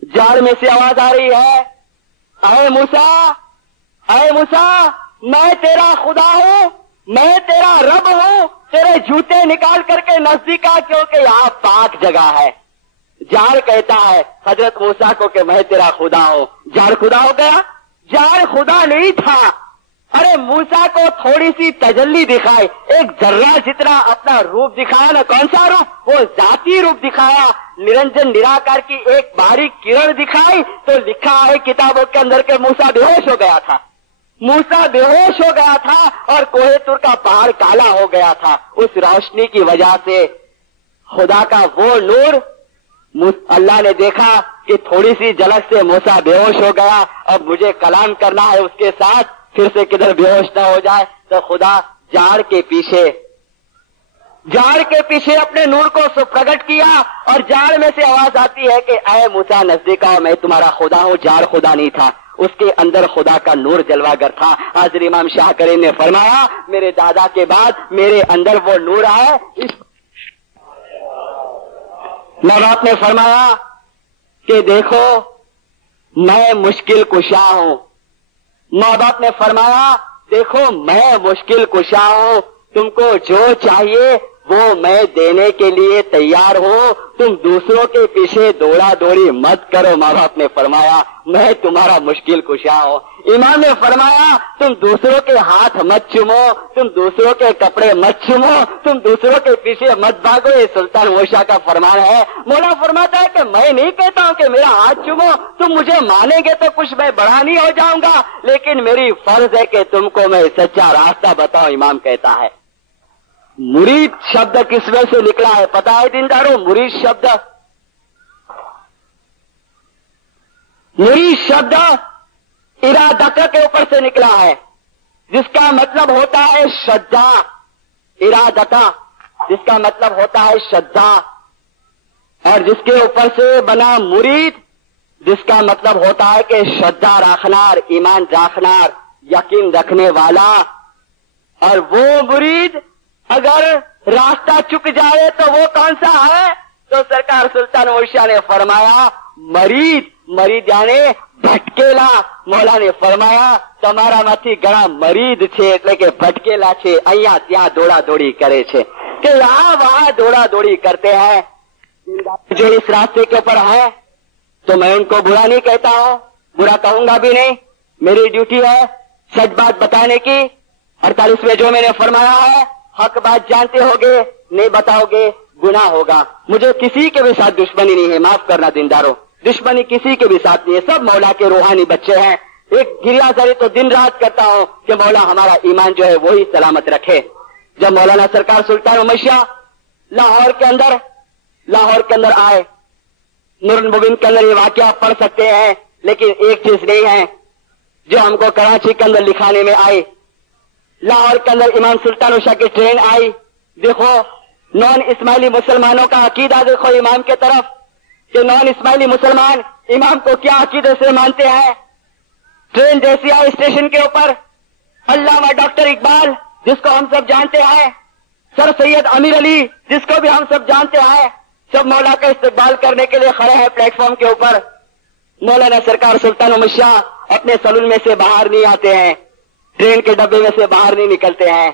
جاڑ میں سے آواز آ رہی ہے، اے موسیٰ، اے موسیٰ، میں تیرا خدا ہوں، میں تیرا رب ہوں، تیرے جوتے نکال کر کے نزدیک آ، کیونکہ یہاں پاک جگہ ہے. جاڑ کہتا ہے حضرت موسیٰ کو کہ میں تیرا خدا ہوں. جاڑ خدا ہو گیا؟ جاڑ خدا نہیں تھا. ارے موسیٰ کو تھوڑی سی تجلی دکھائی، ایک ذرہ جتنا اپنا روپ دکھایا نا. کون سا روپ؟ وہ ذاتی روپ دکھایا. نرنجن نراکار کی ایک باریک کرن دکھائی تو لکھا ہے کتابوں کے اندر کہ موسیٰ بے ہوش ہو گیا تھا. موسیٰ بے ہوش ہو گیا تھا اور کوہ طور کا پہاڑ کالا ہو گیا تھا. اس روشنی کی وجہ سے خدا کا وہ نور، اللہ نے دیکھا کہ تھوڑی سی جھلک سے موسیٰ بے ہوش ہو گیا. اب مجھے کلام کرنا ہے اس کے ساتھ، پھر سے کدھر بے ہوش نہ ہو جائے. تو خدا جاڑ کے پیچھے اپنے نور کو پرگٹ کیا اور جاڑ میں سے آواز آتی ہے کہ اے موسیٰ نزدیک آؤ، میں تمہارا خدا ہوں. جاڑ خدا نہیں تھا، اس کے اندر خدا کا نور جلوہ گر تھا. حضرت امام شاہ کریم نے فرمایا میرے دادا کے بعد میرے اندر وہ نور ہے. ماں باپ نے فرمایا کہ دیکھو میں مشکل کشا ہوں. ماں باپ نے فرمایا دیکھو میں مشکل کشا ہوں، تم کو جو چاہیے وہ میں دینے کے لیے تیار ہوں. تم دوسروں کے پیچھے دوڑا دوڑی مت کرو. ماں باپ نے فرمایا میں تمہارا مشکل کشا ہوں. امام نے فرمایا تم دوسروں کے ہاتھ مت چومو, تم دوسروں کے کپڑے مت چومو, تم دوسروں کے پیچھے مت بھاگو. یہ سلطان موشا کا فرمان ہے. مولا فرماتا ہے کہ میں نہیں کہتا ہوں کہ میرا ہاتھ چومو, تم مجھے مانیں گے تو کچھ میں بڑا نہیں ہو جاؤں گا, لیکن میری فرض ہے کہ تم کو میں سچا راستہ بتاؤں. امام کہتا ہے مرید شبد کس میں سے نکلا ہے پتا ہے دینداروں؟ مرید شبد ارادہ کے اوپر سے نکلا ہے, جس کا مطلب ہوتا ہے شردا. ارادہ جس کا مطلب ہوتا ہے شردا, اور جس کے اوپر سے بنا مرید, جس کا مطلب ہوتا ہے کہ شردا رکھنار, ایمان رکھنار, یقین رکھنے والا. اور وہ مرید اگر راستہ چک جائے تو وہ کون سا ہے؟ تو سرکار سلطان موشا نے فرمایا مرید یعنی ભટકેલા. مولا نے فرمایا તમારામાંથી ઘણા મરીદ છે એટલે કે ભટકેલા છે, અહીંયા ત્યાં દોડા દોડી કરે છે, کہ یہاں وہاں دوڑا دوڑی کرتے ہیں. جو اس راستے کے اوپر ہے تو میں ان کو برا نہیں کہتا ہوں, برا کہوں گا بھی نہیں. میری ڈیوٹی ہے سچ بات بتانے کی. 48 میں جو میں نے فرمایا ہے حق بات جانتے ہوگے, نہیں بتاؤ گے گناہ ہوگا. مجھے کسی کے بھی ساتھ دشمنی نہیں ہے, معاف کرنا دینداروں, دشمنی کسی کے بھی ساتھ نہیں ہے. سب مولا کے روحانی بچے ہیں. ایک گریا زری تو دن رات کرتا ہوں کہ مولا ہمارا ایمان جو ہے وہی سلامت رکھے. جب مولانا سرکار سلطان مشیہ لاہور کے اندر آئے, نور المبین کے اندر یہ واقعہ پڑھ سکتے ہیں, لیکن ایک چیز نہیں ہے جو ہم کو کراچی کے اندر لکھانے میں آئی. لاہور کے اندر امام سلطان مشیہ کی ٹرین آئی. دیکھو نان اسماعیلی مسلمانوں کا عقیدہ دیکھو امام کے طرف, کہ نان اسماعیلی مسلمان امام کو کیا عقیدے سے مانتے ہیں. ٹرین جیسی آئی اسٹیشن کے اوپر, علامہ ڈاکٹر اقبال جس کو ہم سب جانتے ہیں, سر سید امیر علی جس کو بھی ہم سب جانتے ہیں, سب مولا کا استقبال کرنے کے لیے کھڑے ہیں پلیٹ فارم کے اوپر. مولانا سرکار سلطان مشیہ اپنے سلون میں سے باہر نہیں آتے ہیں, ٹرین کے ڈبے میں سے باہر نہیں نکلتے ہیں.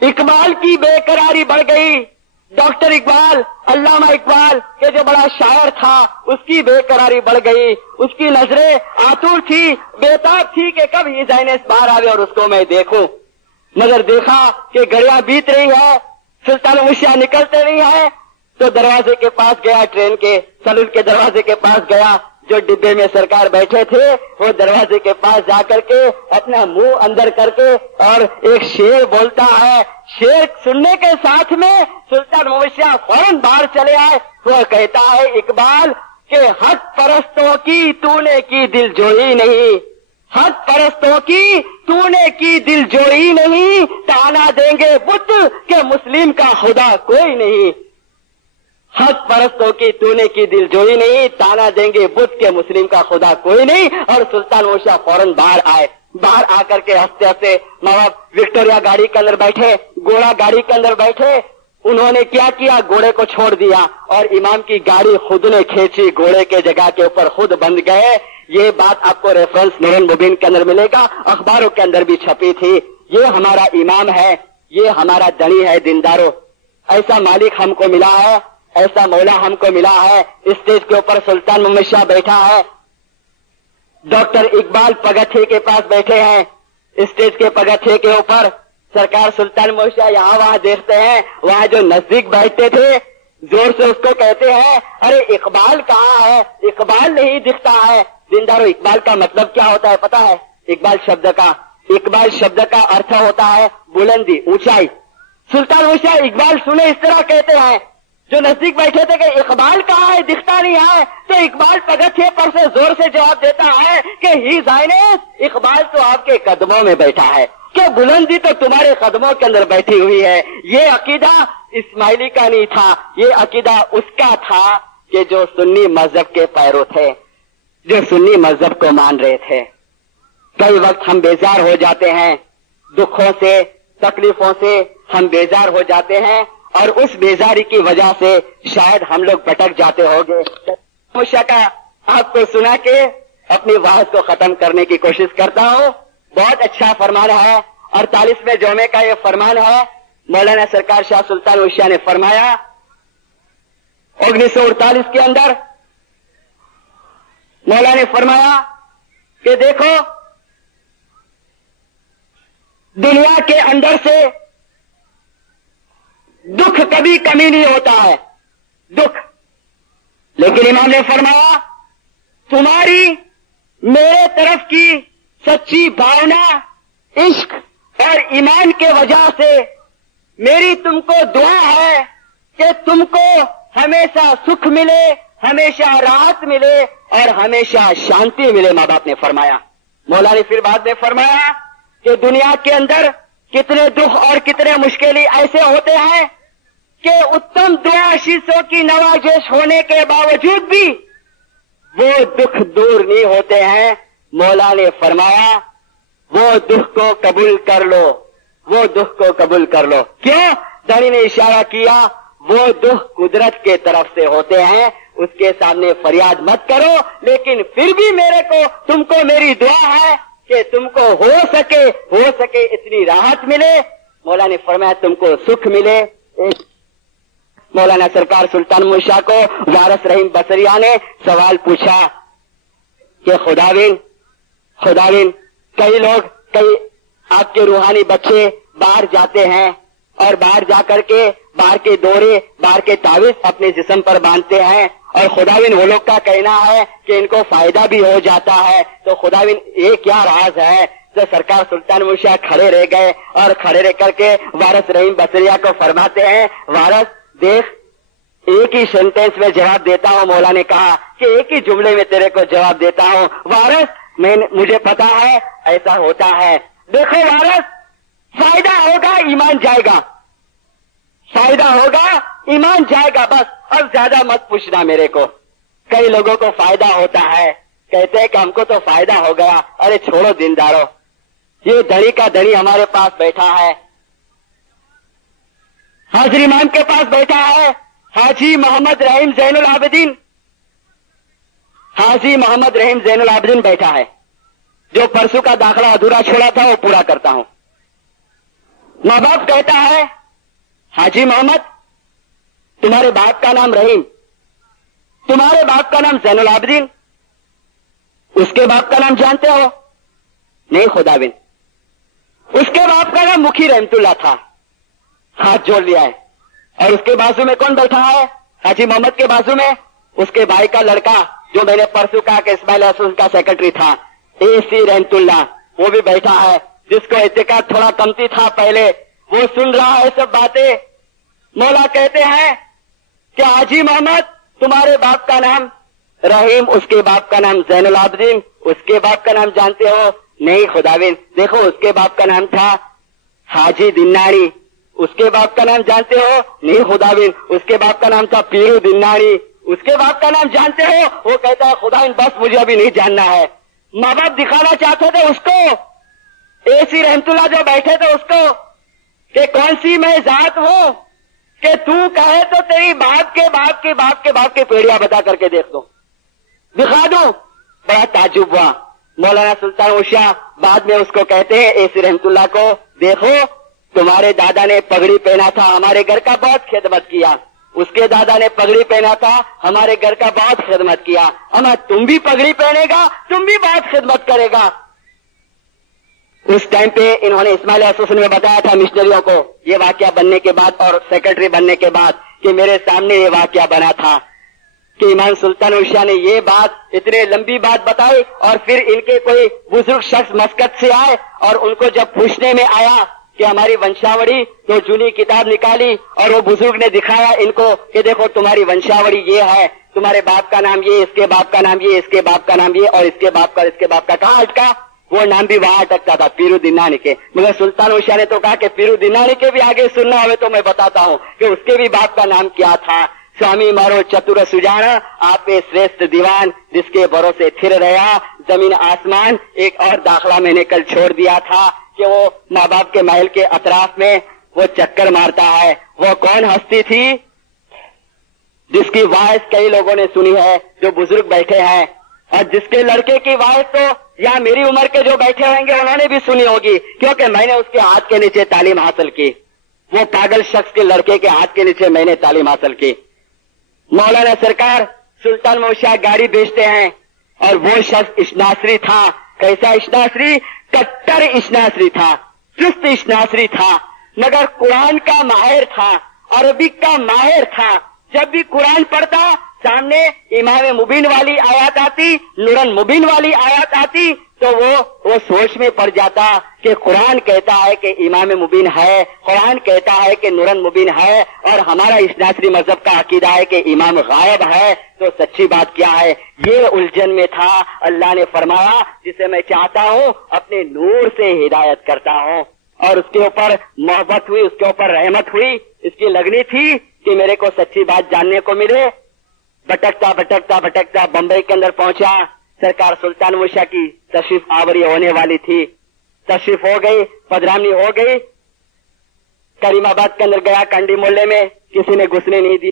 اقبال کی بے قراری بڑھ گئی. ڈاکٹر اقبال, علامہ اقبال کہ جو بڑا شاعر تھا, اس کی بے قراری بڑھ گئی. اس کی نظریں آتور تھی, بےتاب تھی کہ کب ہی زائنس باہر آوے اور اس کو میں دیکھوں. مگر دیکھا کہ گھڑیاں بیت رہی ہے, سلطان مشیہ نکلتے نہیں ہے, تو دروازے کے پاس گیا, ٹرین کے سلون کے دروازے کے پاس گیا. جو ڈبے میں سرکار بیٹھے تھے وہ دروازے کے پاس جا کر کے اپنا منہ اندر کر کے اور ایک شعر بولتا ہے. شعر سننے کے ساتھ میں سلطان مشیہ فوراً باہر چلے آئے. وہ کہتا ہے اقبال کہ حق پرستوں کی تو نے کی دل جوئی نہیں, حق پرستوں کی تو نے کی دل جوئی نہیں, تانا دیں گے بت کہ مسلم کا خدا کوئی نہیں. حق پرستوں کی تو نے کی دل جوئی نہیں, تانا دیں گے بت کے مسلم کا خدا کوئی نہیں. اور سلطان مشیہ فوراً باہر آئے. باہر آ کر کے ہنستے ہنستے ماں باپ وکٹوریا گاڑی کے اندر بیٹھے, گھوڑا گاڑی کے اندر بیٹھے. انہوں نے کیا کیا, گھوڑے کو چھوڑ دیا اور امام کی گاڑی خود نے کھینچی, گھوڑے کے جگہ کے اوپر خود بند گئے. یہ بات آپ کو ریفرنس نور المبین کے اندر ملے گا, اخباروں کے اندر بھی چھپی تھی. یہ ہمارا امام ہے, یہ ہمارا دنی ہے دینداروں. ایسا مالک ہم کو ملا ہے, ایسا مولا ہم کو ملا ہے. اسٹیج کے اوپر سلطان مشیہ بیٹھا ہے, ڈاکٹر اقبال پگتھے کے پاس بیٹھے ہیں. اسٹیج کے پگتھے کے اوپر سرکار سلطان مشیہ یہاں وہاں دیکھتے ہیں. وہاں جو نزدیک بیٹھتے تھے زور سے اس کو کہتے ہیں ارے اقبال کہاں ہے, اقبال نہیں دکھتا ہے. دینداروں اقبال کا مطلب کیا ہوتا ہے پتا ہے؟ اقبال شبد کا ارتھ ہوتا ہے بلندی, اونچائی. سلطان مشیہ اقبال سنے اس طرح کہتے ہیں. جو نزدیک بیٹھے تھے کہ اقبال کہاں ہے, دکھتا نہیں ہے. تو اقبال پگتھے پر سے زور سے جواب دیتا ہے کہ ہی زائنس, اقبال تو آپ کے قدموں میں بیٹھا ہے, کہ بلندی تو تمہارے قدموں کے اندر بیٹھی ہوئی ہے. یہ عقیدہ اسماعیلی کا نہیں تھا, یہ عقیدہ اس کا تھا کہ جو سنی مذہب کے پیرو تھے, جو سنی مذہب کو مان رہے تھے. کئی وقت ہم بیزار ہو جاتے ہیں, دکھوں سے تکلیفوں سے ہم بیزار ہو جاتے ہیں, اور اس بیزاری کی وجہ سے شاید ہم لوگ بھٹک جاتے ہوں گے. مشیہ کا آپ کو سنا کے اپنی وعظ کو ختم کرنے کی کوشش کرتا ہوں. بہت اچھا فرمان ہے, 48ویں جمعے کا یہ فرمان ہے. مولانا سرکار شاہ سلطان اوشیاء نے فرمایا 1948 کے اندر مولا نے فرمایا کہ دیکھو دنیا کے اندر سے دکھ کبھی کمی نہیں ہوتا ہے، دکھ، لیکن امام نے فرمایا تمہاری میرے طرف کی سچی بھاونا، عشق اور ایمان کے وجہ سے میری تم کو دعا ہے کہ تم کو ہمیشہ سکھ ملے، ہمیشہ راحت ملے اور ہمیشہ شانتی ملے، ماں باپ نے فرمایا۔ مولا نے پھر بعد میں فرمایا کہ دنیا کے اندر کتنے دکھ اور کتنے مشکلیں ایسے ہوتے ہیں کہ اتم دعا شیشوں کی نوازش ہونے کے باوجود بھی وہ دکھ دور نہیں ہوتے ہیں۔ مولا نے فرمایا وہ دکھ کو قبول کر لو، وہ دکھ کو قبول کر لو۔ کیوں؟ دانی نے اشارہ کیا وہ دکھ قدرت کے طرف سے ہوتے ہیں، اس کے سامنے فریاد مت کرو، لیکن پھر بھی میرے کو تم کو میری دعا ہے کہ تم کو ہو سکے اتنی راحت ملے۔ مولا نے فرمایا تم کو سکھ ملے۔ مولانا سرکار سلطان موشا کو وارث رحیم بصریہ نے سوال پوچھا کہ خداوند کئی آپ کے روحانی بچے باہر جاتے ہیں اور باہر جا کر کے باہر کے دورے، باہر کے تعویذ اپنے جسم پر باندھتے ہیں، اور خداوند وہ لوگ کا کہنا ہے کہ ان کو فائدہ بھی ہو جاتا ہے، تو خداوند یہ کیا راز ہے؟ تو سرکار سلطان موشا کھڑے رہ گئے اور کھڑے رہ کر کے وارث رحیم بصریہ کو فرماتے ہیں وارث دیکھ ایک ہی سینٹینس میں جواب دیتا ہوں۔ مولا نے کہا کہ ایک ہی جملے میں تیرے کو جواب دیتا ہوں وارث، مجھے پتا ہے ایسا ہوتا ہے۔ دیکھو وارث، فائدہ ہوگا ایمان جائے گا، فائدہ ہوگا ایمان جائے گا، بس اب زیادہ مت پوچھنا میرے کو۔ کئی لوگوں کو فائدہ ہوتا ہے، کہتے ہیں کہ ہم کو تو فائدہ ہو گیا، ارے چھوڑو دیندارو، یہ دھڑی کا دھڑی ہمارے پاس بیٹھا ہے، حاضر امام کے پاس بیٹھا ہے حاجی محمد رحیم زین العابدین، حاجی محمد رحیم زین العابدین بیٹھا ہے، جو پرسوں کا داخلہ ادھورا چھوڑا تھا وہ پورا کرتا ہوں۔ ماں باپ کہتا ہے حاجی محمد تمہارے باپ کا نام رحیم، تمہارے باپ کا نام زین العابدین، اس کے باپ کا نام جانتے ہو؟ نہیں خداوند، اس کے باپ کا نام مکھی رحمت اللہ تھا، ہاتھ جوڑ لیا ہے۔ اور اس کے بازو میں کون بیٹھا ہے؟ حاجی محمد کے بازو میں اس کے بھائی کا لڑکا، جو میں نے پرسوں کہا کہ اسماعیل حسن کا سیکرٹری تھا، اے سی رحمت اللہ، وہ بھی بیٹھا ہے، جس کو اعتقاد تھوڑا کمتی تھا پہلے، وہ سن رہا ہے سب باتیں۔ مولا کہتے ہیں کہ حاجی محمد تمہارے باپ کا نام رحیم، اس کے باپ کا نام زین العابدین، اس کے باپ کا نام جانتے ہو؟ نہیں خداوند، دیکھو اس کے باپ کا نام تھا حاجی دناڑی، اس کے باپ کا نام جانتے ہو؟ نہیں خداوند، اس کے باپ کا نام تھا پیرو دناڑی، اس کے باپ کا نام جانتے ہو؟ وہ کہتا ہے خداوند بس مجھے ابھی نہیں جاننا ہے۔ ماں باپ دکھانا چاہتے تھے اس کو، اے سی رحمت اللہ جو بیٹھے تھے اس کو، کہ کون سی میں ذات ہوں کہ تو کہے تو تیری باپ کے باپ کے باپ کے باپ کے پیڑیاں بتا کر کے دیکھ دو، دکھا دوں۔ بڑا تعجب ہوا۔ مولانا سلطان اوشیاء بعد میں اس کو کہتے ہیں اے سی رحمت اللہ کو، دیکھو تمہارے دادا نے پگڑی پہنا تھا، ہمارے گھر کا بہت خدمت کیا، اس کے دادا نے پگڑی پہنا تھا، ہمارے گھر کا بہت خدمت کیا، اما تم بھی پگڑی پہنے گا، تم بھی بہت خدمت کرے گا۔ اس ٹائم پہ انہوں نے اسماعیل حسن میں بتایا تھا مشنریوں کو، یہ واقعہ بننے کے بعد اور سیکرٹری بننے کے بعد، کہ میرے سامنے یہ واقعہ بنا تھا کہ امام سلطان اوشیاء نے یہ بات اتنے لمبی بات بتائی، اور پھر ان کے کوئی بزرگ شخص مسکت سے آئے اور ان کو جب پوچھنے میں آیا کہ ہماری ونشاوڑی، تو جونی کتاب نکالی اور وہ بزرگ نے دکھایا ان کو کہ دیکھو تمہاری ونشاوڑی یہ ہے، تمہارے باپ کا نام یہ، اس کے باپ کا نام یہ، اس کے باپ کا نام یہ، اور اس کے باپ کا اس کے باپ کا کہاں اٹکا؟ وہ نام بھی وہاں اٹکتا تھا، پیرو دناڑی کے۔ مگر سلطان اوشیاء نے تو کہا کہ پیرو دناڑی کے بھی آگے سننا ہوئے تو میں بتاتا ہوں کہ اس کے بھی باپ کا نام کیا تھا۔ سوامی مارو چتر سجانا آپ شریشٹھ دیوان، جس کے بھروسے تھر رہا زمین آسمان، ایک اور داخلہ میں نے کل چھوڑ دیا تھا کہ وہ ماں باپ کے محل کے اطراف میں وہ چکر مارتا ہے۔ وہ کون ہستی تھی جس کی وائس کئی لوگوں نے سنی ہے، جو بزرگ بیٹھے ہیں، اور جس کے لڑکے کی وائس تو یا میری عمر کے جو بیٹھے ہوں گے انہوں نے بھی سنی ہوگی، کیونکہ میں نے اس کے ہاتھ کے نیچے تعلیم حاصل کی۔ وہ پاگل شخص کے لڑکے کے ہاتھ کے نیچے میں نے تعلیم حاصل کی. مولانا سرکار سلطان موشا گاڑی بیچتے ہیں اور وہ شخص اشناسری تھا. کیسا اشناسری؟ کٹر اشناسری تھا, چست اشناسری تھا, مگر قرآن کا ماہر تھا, عربک کا ماہر تھا. جب بھی قرآن پڑھتا سامنے امام مبین والی آیات آتی, نورن مبین والی آیات آتی, تو وہ سوچ میں پڑ جاتا کہ قرآن کہتا ہے کہ امام مبین ہے, قرآن کہتا ہے کہ نورن مبین ہے, اور ہمارا اشناسری مذہب کا عقیدہ ہے کہ امام غائب ہے, تو سچی بات کیا ہے؟ یہ الجھن میں تھا. اللہ نے فرمایا جسے میں چاہتا ہوں اپنے نور سے ہدایت کرتا ہوں, اور اس کے اوپر محبت ہوئی, اس کے اوپر رحمت ہوئی. اس کی لگنی تھی کہ میرے کو سچی بات جاننے کو ملے. بھٹکتا بھٹکتا بھٹکتا بمبئی کے اندر پہنچا. سرکار سلطان موشا کی تشریف آوری ہونے والی تھی. تشریف ہو گئی, پدرامنی ہو گئی. کریم آباد کے اندر گیا, کنڈی محلے میں کسی نے گھسنے نہیں دی.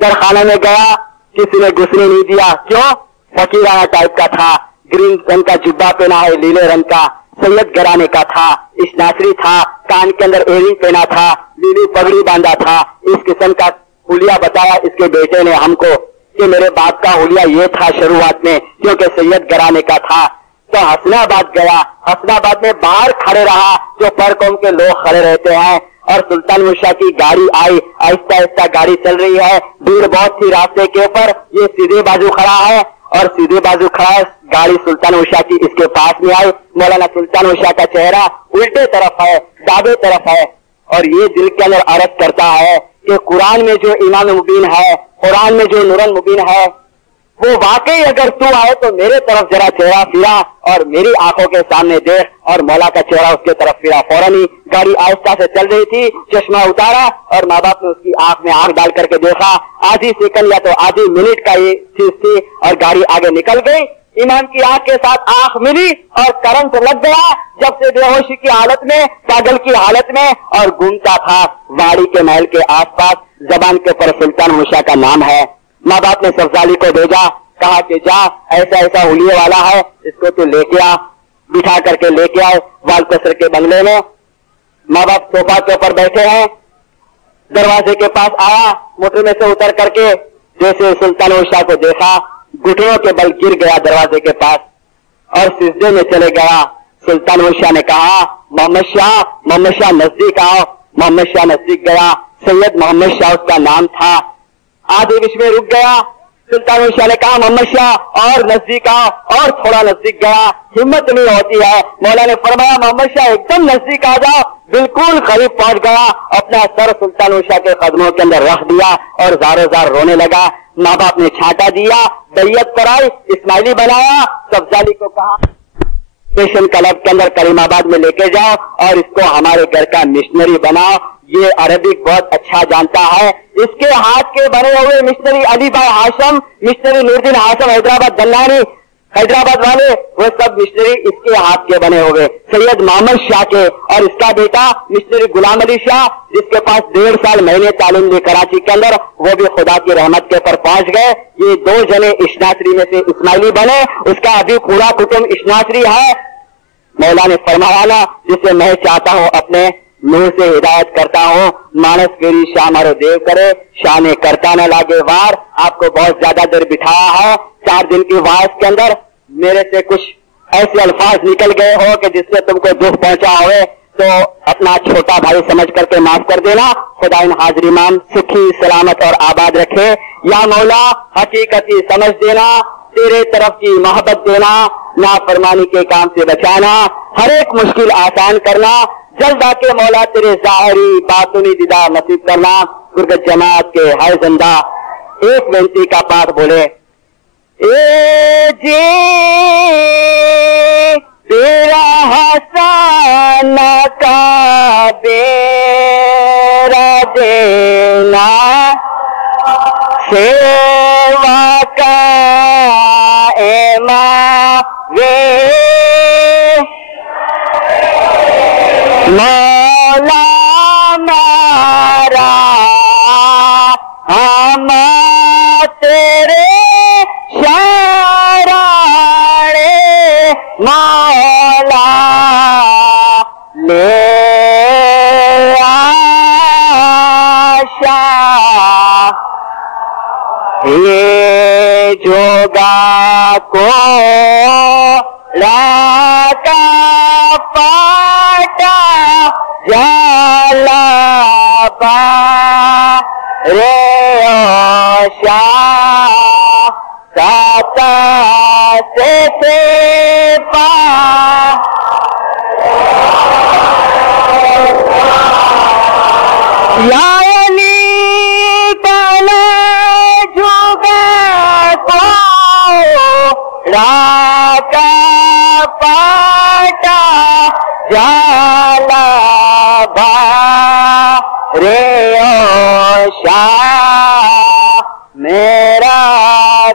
درخانہ میں گیا, کسی نے گھسنے نہیں دیا. کیوں؟ فقیرانہ ٹائپ کا تھا, گرین رنگ کا جبہ پہنا ہے, لیلے رنگ کا, سید گھرانے کا تھا, اشناصری تھا, کان کے اندر ایئرنگ پہنا تھا, لیلی پگڑی باندھا تھا. اس قسم کا حلیہ بتایا اس کے بیٹے نے ہم کو کہ میرے باپ کا حلیہ یہ تھا شروعات میں, کیونکہ سید گھرانے کا تھا. تو حسن آباد گیا, حسن آباد میں باہر کھڑے رہا جو پر قوم کے لوگ کھڑے رہتے ہیں, اور سلطان مرشا کی گاڑی آئی, آہستہ آہستہ گاڑی چل رہی ہے, بھیڑ بہت تھی راستے کے اوپر. یہ سیدھے بازو کھڑا ہے اور سیدھے بازو کھڑا ہے, گاڑی سلطان مرشا کی اس کے پاس میں آئی. مولانا سلطان مرشا کا چہرہ الٹے طرف ہے, دابے طرف ہے, اور یہ دل کے اندر عرض کرتا ہے کہ قرآن میں جو امام مبین ہے, قرآن میں جو نور مبین ہے, وہ واقعی اگر تو آئے تو میرے طرف ذرا چہرہ پھرا اور میری آنکھوں کے سامنے دیکھ. اور مولا کا چہرہ اس کے طرف پھرا. فوراً ہی گاڑی آہستہ سے چل رہی تھی, چشمہ اتارا اور ماں باپ نے اس کی آنکھ میں آنکھ ڈال کر کے دیکھا. آدھی سیکنڈ یا تو آدھی منٹ کا یہ چیز تھی اور گاڑی آگے نکل گئی. امام کی آنکھ کے ساتھ آنکھ ملی اور کرنٹ لگ گیا, جب سے بے ہوشی کی حالت میں, پاگل کی حالت میں, اور گھومتا تھا واڑی کے محل کے آس پاس. زبان کے پر سلطان مرشا کا نام ہے. ماں باپ نے سبزالی کو بھیجا, کہا کہ جا ایسا ایسا حلیے والا ہے, اس کو تو لے کے آ. بٹھا کر کے لے کے آئے وال کسر کے بنگلے میں. ماں باپ صوفہ کے اوپر بیٹھے ہیں, دروازے کے پاس آیا, موٹر میں سے اتر کر کے جیسے سلطان مرشا کو دیکھا, گھٹنوں کے بل گر گیا دروازے کے پاس اور سجدے میں چلے گیا. سلطان مرشا نے کہا محمد شاہ نزدیک آؤ. محمد شاہ نزدیک گیا. سید محمد شاہ اس کا نام تھا. آدھے بیچ میں رک گیا. سلطان مرشا نے کہا محمد شاہ اور نزدیک آؤ, اور تھوڑا نزدیک گیا. ہمت نہیں ہوتی ہے. مولا نے فرمایا محمد شاہ ایک دم نزدیک آ جاؤ. بالکل قریب پہنچ گیا, اپنا سر سلطان مرشا کے قدموں کے اندر رکھ دیا اور زارو زار رونے لگا. ماں باپ نے چھانٹا دیا, بیعت کرائی, اسماعیلی بنایا. سبزالی کو کہا اسٹیشن کلب کے اندر کریم آباد میں لے کے جاؤ اور اس کو ہمارے گھر کا مشنری بناؤ. یہ عربک بہت اچھا جانتا ہے. اس کے ہاتھ کے بنے ہوئے مشنری علی بھائی ہاشم, مشنری نوردین ہاشم حیدرآباد دلانی, حیدرآباد والے, وہ سب مشنری اس کے ہاتھ کے بنے ہوئے. سید محمد شاہ کے اور اس کا بیٹا مشنری غلام علی شاہ, جس کے پاس 1.5 سال مہینے تعلیم لی کراچی کے اندر, وہ بھی خدا کی رحمت کے اوپر پہنچ گئے. یہ 2 جنے اشناصری میں سے اسماعیلی بنے. اس کا ابھی پورا کٹم اشناصری ہے. مولا نے فرمایا نا, جسے میں چاہتا ہوں اپنے نور سے ہدایت کرتا ہوں, مانس گیری شاہ مارو دیو کرے, شاہ نے کرتا نہ لاگے وار. آپ کو بہت زیادہ دیر بٹھایا ہے. 4 دن کی وعظ کے اندر میرے سے کچھ ایسے الفاظ نکل گئے ہو کہ جس سے تم کو دکھ پہنچا ہوئے تو اپنا چھوٹا بھائی سمجھ کر کے معاف کر دینا. خدا ان حاضر امام سکھی سلامت اور آباد رکھے. یا مولا حقیقتی سمجھ دینا, تیرے طرف کی محبت دینا, نافرمانی کے کام سے بچانا, ہر ایک مشکل آسان کرنا. جلد آ کے مولا تیرے ظاہری باطنی دیدار نصیب کرنا. گرگت جماعت کے ہر زندہ ایک بینتی کا پاٹ بولے. اے جی تیرا حسن کا بیرا دینا, سیوا کا مولا مارا ہم تیرے شرانے, مولا لے آشا یہ جوگا کو لاکا پاٹا جالا با رے اوشا ساتا سے پا یا علی کالا جوگا کو لاکا پاٹا جالا با رے اوشا میرا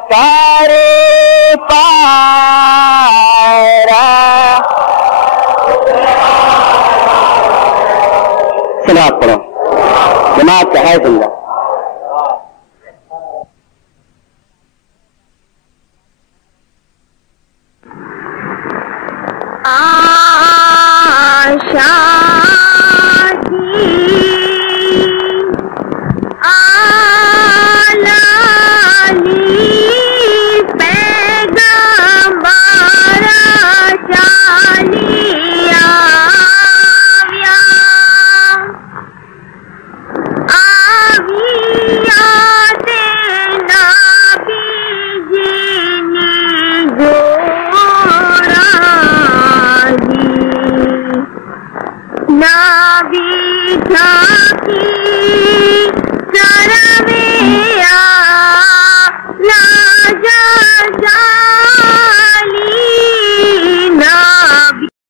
کاری پائرا. سلام پڑھو. جماعت کا ہے زندہ.